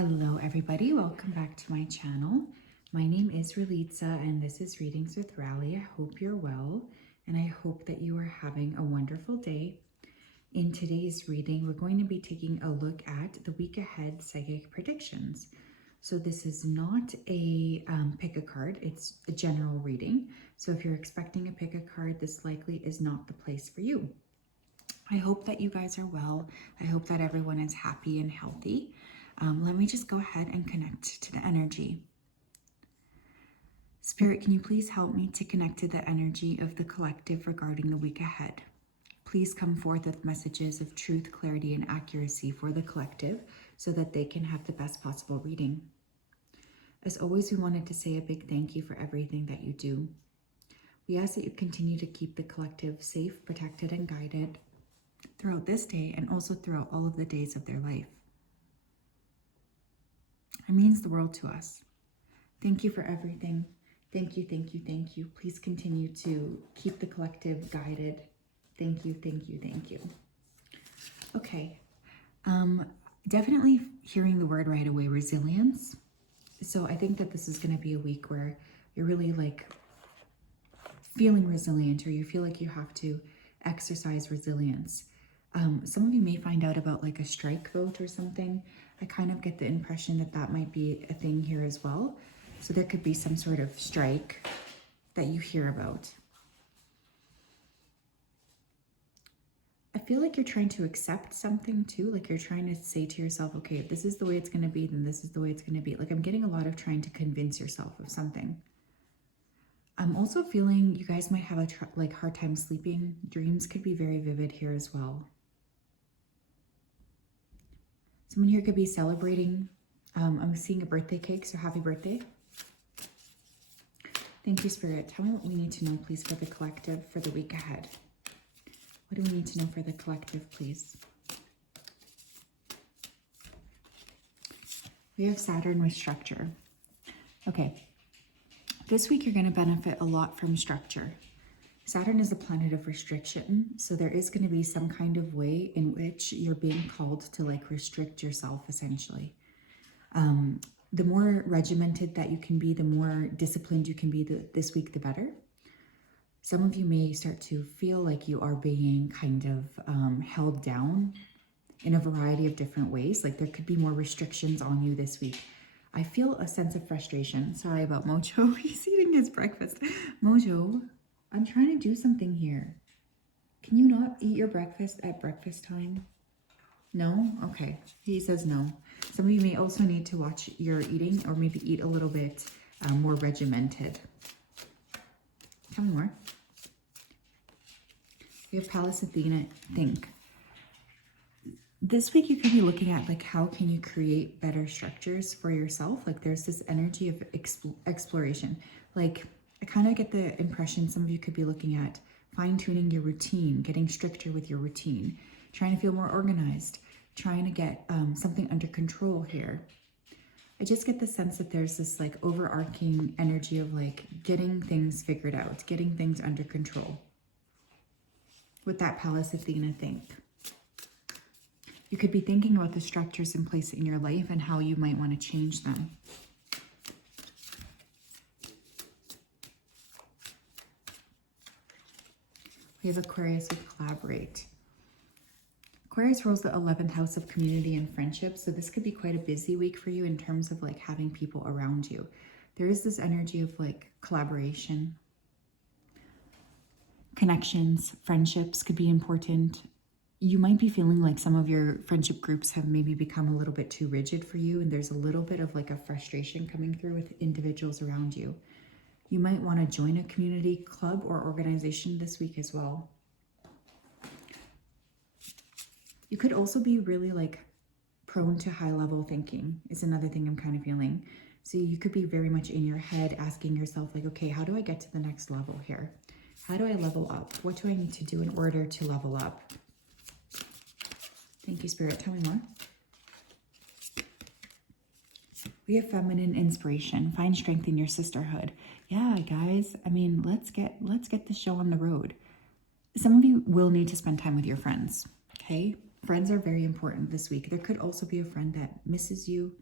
Hello everybody, welcome back to my channel. My name is Relitza and this is Readings with Rali. I hope you're well and I hope that you are having a wonderful day. In today's reading, we're going to be taking a look at the week ahead psychic predictions. So this is not a pick a card, it's a general reading. So if you're expecting a pick a card, this likely is not the place for you. I hope that you guys are well. I hope that everyone is happy and healthy. Let me just go ahead and connect to the energy. Spirit, can you please help me to connect to the energy of the collective regarding the week ahead? Please come forth with messages of truth, clarity, and accuracy for the collective so that they can have the best possible reading. As always, we wanted to say a big thank you for everything that you do. We ask that you continue to keep the collective safe, protected, and guided throughout this day and also throughout all of the days of their life. It means the world to us. Thank you for everything. Thank you, thank you, thank you. Please continue to keep the collective guided. Thank you, thank you, thank you. Okay, definitely hearing the word right away, resilience. So I think that this is going to be a week where you're really like feeling resilient, or you feel like you have to exercise resilience. Some of you may find out about like a strike vote or something. I kind of get the impression that that might be a thing here as well. So there could be some sort of strike that you hear about. I feel like you're trying to accept something too. Like you're trying to say to yourself, okay, if this is the way it's going to be, then this is the way it's going to be. Like I'm getting a lot of trying to convince yourself of something. I'm also feeling you guys might have a hard time sleeping. Dreams could be very vivid here as well. Someone here could be celebrating. I'm seeing a birthday cake, so happy birthday. Thank you, Spirit. Tell me what we need to know, please, for the collective for the week ahead. What do we need to know for the collective, please? We have Saturn with structure. Okay. This week, you're going to benefit a lot from structure. Saturn is a planet of restriction, so there is going to be some kind of way in which you're being called to like restrict yourself, essentially. The more regimented that you can be, the more disciplined you can be this week, the better. Some of you may start to feel like you are being kind of held down in a variety of different ways. Like there could be more restrictions on you this week. I feel a sense of frustration. Sorry about Mojo. He's eating his breakfast. Mojo, I'm trying to do something here. Can you not eat your breakfast at breakfast time? No? Okay. He says no. Some of you may also need to watch your eating or maybe eat a little bit more regimented. Tell me more. We have Pallas Athena, think. This week you could be looking at like how can you create better structures for yourself. Like there's this energy of exploration. Like I kind of get the impression some of you could be looking at fine-tuning your routine, getting stricter with your routine, trying to feel more organized, trying to get something under control here. I just get the sense that there's this like overarching energy of like getting things figured out, getting things under control. With that Pallas Athena think. You could be thinking about the structures in place in your life and how you might want to change them. We have Aquarius with collaborate. Aquarius rules the 11th house of community and friendship. So this could be quite a busy week for you in terms of like having people around you. There is this energy of like collaboration. Connections, friendships could be important. You might be feeling like some of your friendship groups have maybe become a little bit too rigid for you. And there's a little bit of like a frustration coming through with individuals around you. You might want to join a community club or organization this week as well. You could also be really like prone to high level thinking is another thing I'm kind of feeling. So you could be very much in your head asking yourself like, okay, how do I get to the next level here? How do I level up? What do I need to do in order to level up? Thank you, Spirit. Tell me more. We have feminine inspiration. Find strength in your sisterhood. Yeah, guys. I mean, let's get the show on the road. Some of you will need to spend time with your friends. Okay, friends are very important this week. There could also be a friend that misses you.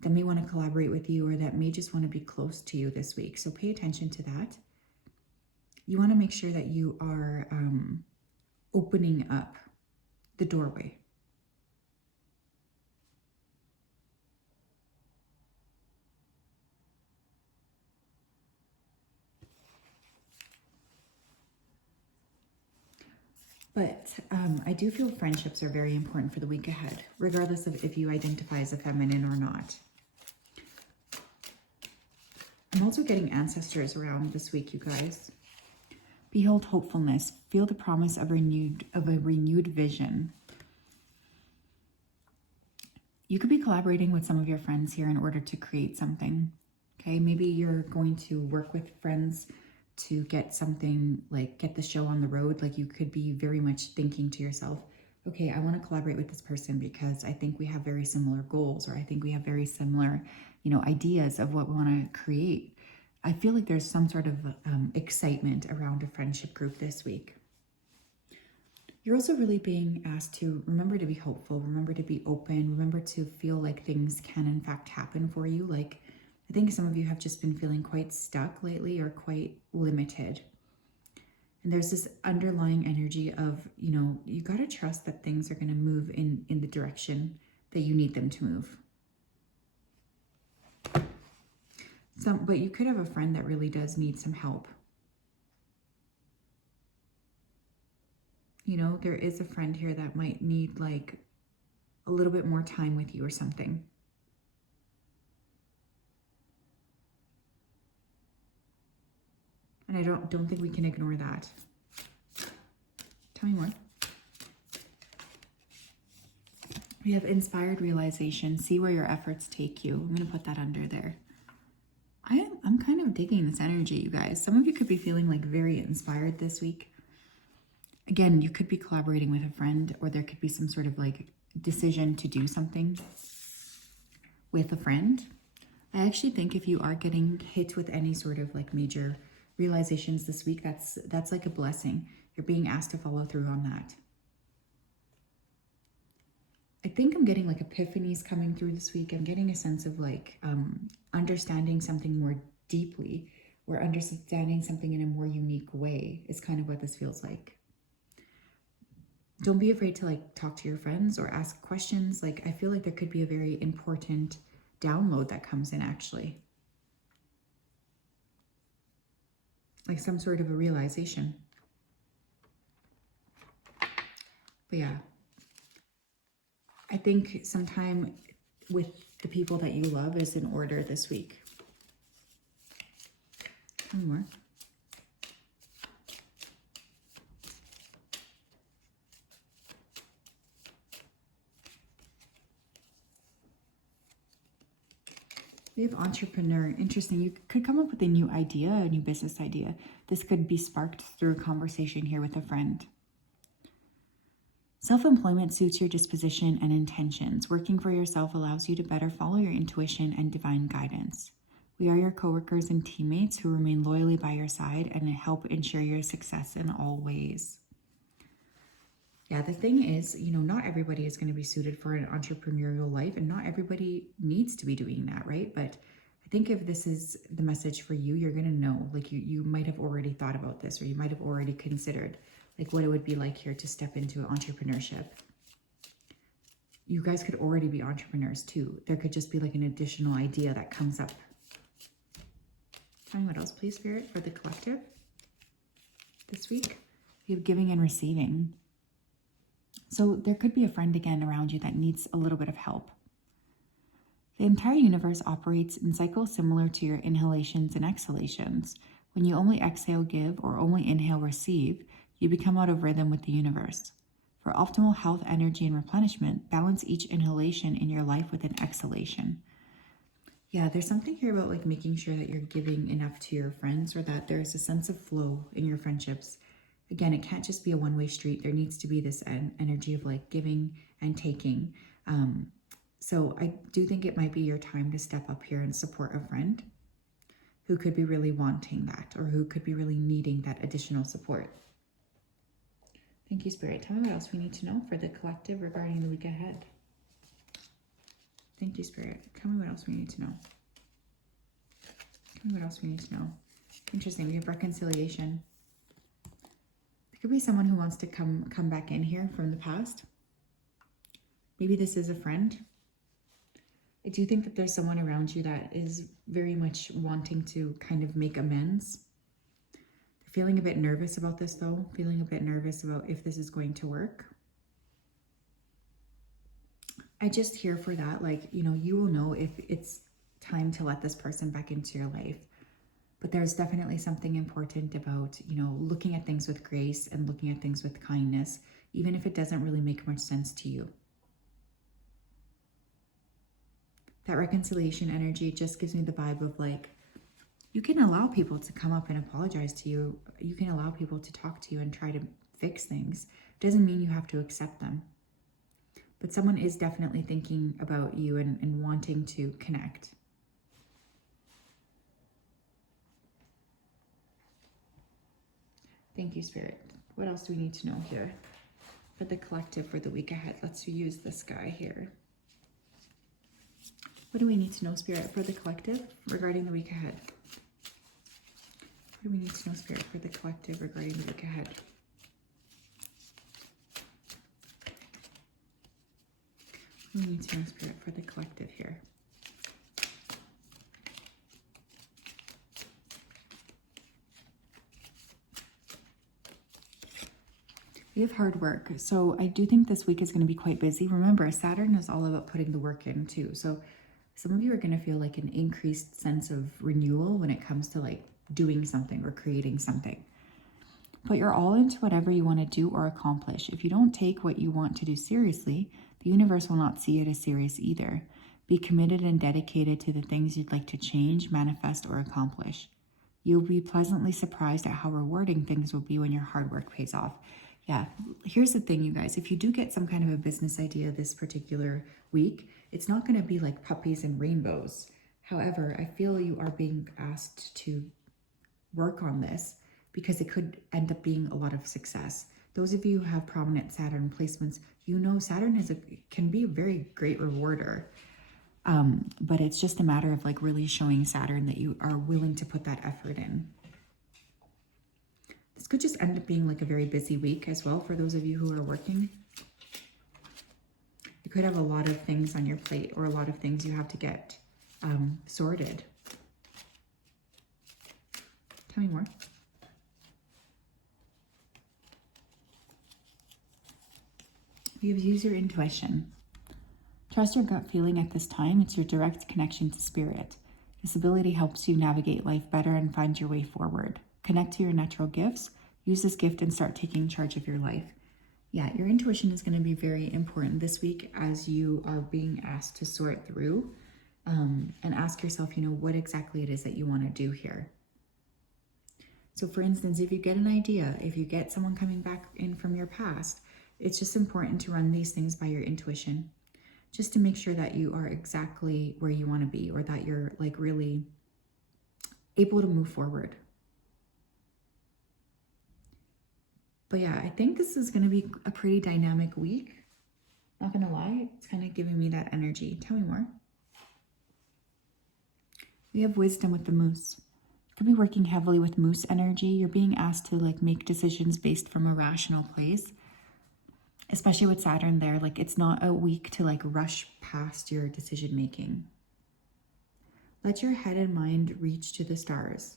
that may want to collaborate with you or that may just want to be close to you this week. So pay attention to that. You want to make sure that you are opening up the doorway. But I do feel friendships are very important for the week ahead, regardless of if you identify as a feminine or not. I'm also getting ancestors around this week, you guys. Behold hopefulness. Feel the promise of a renewed vision. You could be collaborating with some of your friends here in order to create something. Okay, maybe you're going to work with friends to get something, like get the show on the road. Like you could be very much thinking to yourself, okay, I want to collaborate with this person because I think we have very similar goals, or I think we have very similar, ideas of what we want to create. I feel like there's some sort of excitement around a friendship group this week. You're also really being asked to remember to be hopeful, remember to be open, remember to feel like things can in fact happen for you. Like, I think some of you have just been feeling quite stuck lately or quite limited. And there's this underlying energy of, you got to trust that things are going to move in the direction that you need them to move. But you could have a friend that really does need some help. There is a friend here that might need like a little bit more time with you or something. And I don't think we can ignore that. Tell me more. We have realization. See where your efforts take you. I'm going to put that under there. I'm kind of digging this energy, you guys. Some of you could be feeling like very inspired this week. Again, you could be collaborating with a friend, or there could be some sort of like decision to do something with a friend. I actually think if you are getting hit with any sort of like major realizations this week, that's like a blessing. You're being asked to follow through on that. I think I'm getting like epiphanies coming through this week. I'm getting a sense of like understanding something more deeply, or understanding something in a more unique way is kind of what this feels like. Don't be afraid to like talk to your friends or ask questions. Like, I feel like there could be a very important download that comes in actually. Like some sort of a realization. But yeah, I think sometime with the people that you love is in order this week. One more. We have entrepreneur. Interesting. You could come up with a new idea, a new business idea. This could be sparked through a conversation here with a friend. Self-employment suits your disposition and intentions. Working for yourself allows you to better follow your intuition and divine guidance. We are your coworkers and teammates who remain loyally by your side and help ensure your success in all ways. Yeah, the thing is, not everybody is going to be suited for an entrepreneurial life, and not everybody needs to be doing that, right? But I think if this is the message for you, you're going to know, like you might have already thought about this, or you might have already considered like what it would be like here to step into entrepreneurship. You guys could already be entrepreneurs too. There could just be like an additional idea that comes up. Tell me what else, please, Spirit, for the collective this week. You have giving and receiving. So there could be a friend again around you that needs a little bit of help. The entire universe operates in cycles similar to your inhalations and exhalations. When you only exhale, give, or only inhale, receive, you become out of rhythm with the universe. For optimal health, energy, and replenishment, balance each inhalation in your life with an exhalation. Yeah, there's something here about like making sure that you're giving enough to your friends, or that there's a sense of flow in your friendships. Again, it can't just be a one-way street. There needs to be this energy of like giving and taking. So I do think it might be your time to step up here and support a friend who could be really wanting that, or who could be really needing that additional support. Thank you, Spirit. Tell me what else we need to know for the collective regarding the week ahead. Thank you, Spirit. Tell me what else we need to know. Tell me what else we need to know. Interesting. We have reconciliation. There could be someone who wants to come back in here from the past. Maybe this is a friend. I do think that there's someone around you that is very much wanting to kind of make amends. They're feeling a bit nervous about this though. Feeling a bit nervous about if this is going to work. I just hear for that, like, you know, you will know if it's time to let this person back into your life. But there's definitely something important about, you know, looking at things with grace and looking at things with kindness, even if it doesn't really make much sense to you. That reconciliation energy just gives me the vibe of like, you can allow people to come up and apologize to you. You can allow people to talk to you and try to fix things. It doesn't mean you have to accept them. But someone is definitely thinking about you and wanting to connect. Thank you, Spirit. What else do we need to know here for the collective for the week ahead? Let's use this guy here. What do we need to know, Spirit, for the collective regarding the week ahead? What do we need to know, Spirit, for the collective regarding the week ahead? What do we need to know, Spirit, for the collective here? We have hard work. So I do think this week is going to be quite busy. Remember, Saturn is all about putting the work in too. So some of you are going to feel like an increased sense of renewal when it comes to like doing something or creating something. Put your all into whatever you want to do or accomplish. If you don't take what you want to do seriously, the universe will not see it as serious either. Be committed and dedicated to the things you'd like to change, manifest, or accomplish. You'll be pleasantly surprised at how rewarding things will be when your hard work pays off. Yeah, here's the thing, you guys. If you do get some kind of a business idea this particular week, it's not going to be like puppies and rainbows. However, I feel you are being asked to work on this because it could end up being a lot of success. Those of you who have prominent Saturn placements, you know Saturn can be a very great rewarder. But it's just a matter of like really showing Saturn that you are willing to put that effort in. This could just end up being like a very busy week as well for those of you who are working. You could have a lot of things on your plate or a lot of things you have to get sorted. Tell me more. You have used your intuition. Trust your gut feeling at this time. It's your direct connection to spirit. This ability helps you navigate life better and find your way forward. Connect to your natural gifts. Use this gift and start taking charge of your life. Yeah, your intuition is going to be very important this week as you are being asked to sort through and ask yourself, you know, what exactly it is that you want to do here. So for instance, if you get an idea, if you get someone coming back in from your past, it's just important to run these things by your intuition, just to make sure that you are exactly where you want to be or that you're like really able to move forward. But yeah, I think this is going to be a pretty dynamic week. Not going to lie, it's kind of giving me that energy. Tell me more. We have wisdom with the moose. Could be working heavily with moose energy. You're being asked to like make decisions based from a rational place, especially with Saturn there. Like it's not a week to like rush past your decision making. Let your head and mind reach to the stars.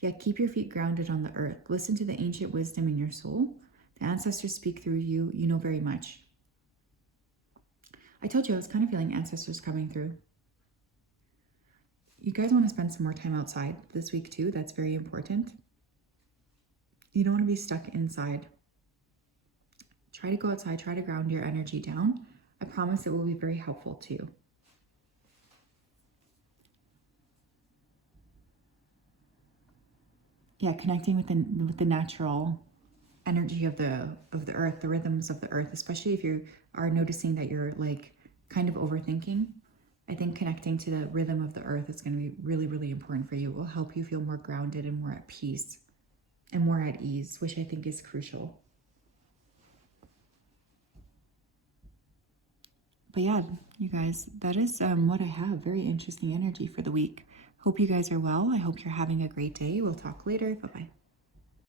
Yet keep your feet grounded on the earth. Listen to the ancient wisdom in your soul. The ancestors speak through you. You know very much. I told you I was kind of feeling ancestors coming through. You guys want to spend some more time outside this week too. That's very important. You don't want to be stuck inside. Try to go outside. Try to ground your energy down. I promise it will be very helpful to you. Yeah, connecting with the natural energy of the earth, the rhythms of the earth, especially if you are noticing that you're like kind of overthinking. I think connecting to the rhythm of the earth is going to be really, really important for you. It will help you feel more grounded and more at peace and more at ease, which I think is crucial. But yeah, you guys, that is what I have. Very interesting energy for the week. Hope you guys are well. I hope you're having a great day. We'll talk later. Bye-bye.